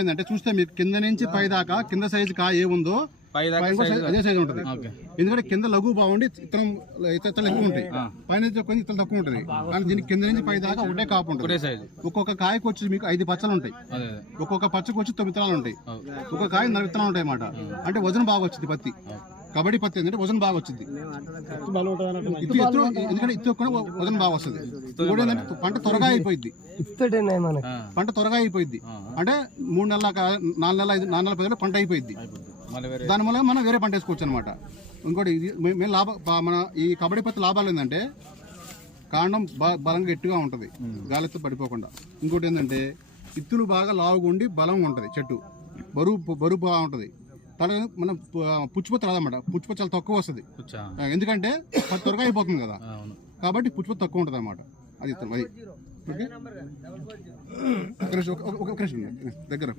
ఏంటంటే చూస్తే మీకు కింద నుంచి పై దాకా కింద సైజు కాయ ఏముందో అదే సైజు ఉంటుంది. ఓకే. ఎందుకంటే కింద లఘు బాగుండి ఇతరం ఇతలు ఎక్కువ ఉంటాయి. పైన నుంచి కొంచెం ఇతలు తక్కువ ఉంటుంది. కానీ దీనికి కింద నుంచి పై దాకా ఒకటే కాపు ఉంటుంది. ఒక్కొక్క కాయకు వచ్చి మీకు ఐదు పచ్చలు ఉంటాయి. అదే అదే. ఒక్కొక్క పచ్చకు వచ్చి తొమ్మిది విత్తనాలు ఉంటాయి. ఒక్కొక్క కాయ నలుగు విత్తనాలు ఉంటాయి అన్నమాట అంటే వజన్ బాగా వచ్చింది పత్తి. కబడ్డీ పత్తి ఏంటంటే వజన్ బాగా వచ్చింది. ఇత్తు ఎత్తు ఎందుకంటే ఇత్తు ఎక్కువ వజన్ బాగా వస్తుంది. ఇంకోటి ఏంటంటే పంట త్వరగా అయిపోయింది పంట త్వరగా అయిపోయింది అంటే మూడు నెలల కా- నాలుగు నెలల ఐదు నాలుగు నెలల పది పంట అయిపోయింది అయిపోద్ది. మళ్ళీ వేరే దాని వల్ల మనం వేరే పంట వేసుకోవచ్చు అనమాట ఇంకోటి మేము లాభ మన ఈ కబడ్డీ పత్తి లాభాలు ఏంటంటే కాండం బ- బలంగా గట్టిగా ఉంటుంది. గాలితో పడిపోకుండా. ఇంకోటి ఏంటంటే ఇత్తులు బాగా లావుగుండి బలంగా ఉంటుంది చెట్టు. బరువు బరువు బాగా ఉంటుంది. తర్వాత మన పుచ్చిపత్తి రాదన్నమాట. పుచ్చిపత్తి చాలా తక్కువ వస్తుంది. ఎందుకంటే అది త్వరగా అయిపోతుంది కదా. కాబట్టి పుచ్చిపత్తి తక్కువ ఉంటుంది అనమాట అది అది. ఒక నిమిషం దగ్గర.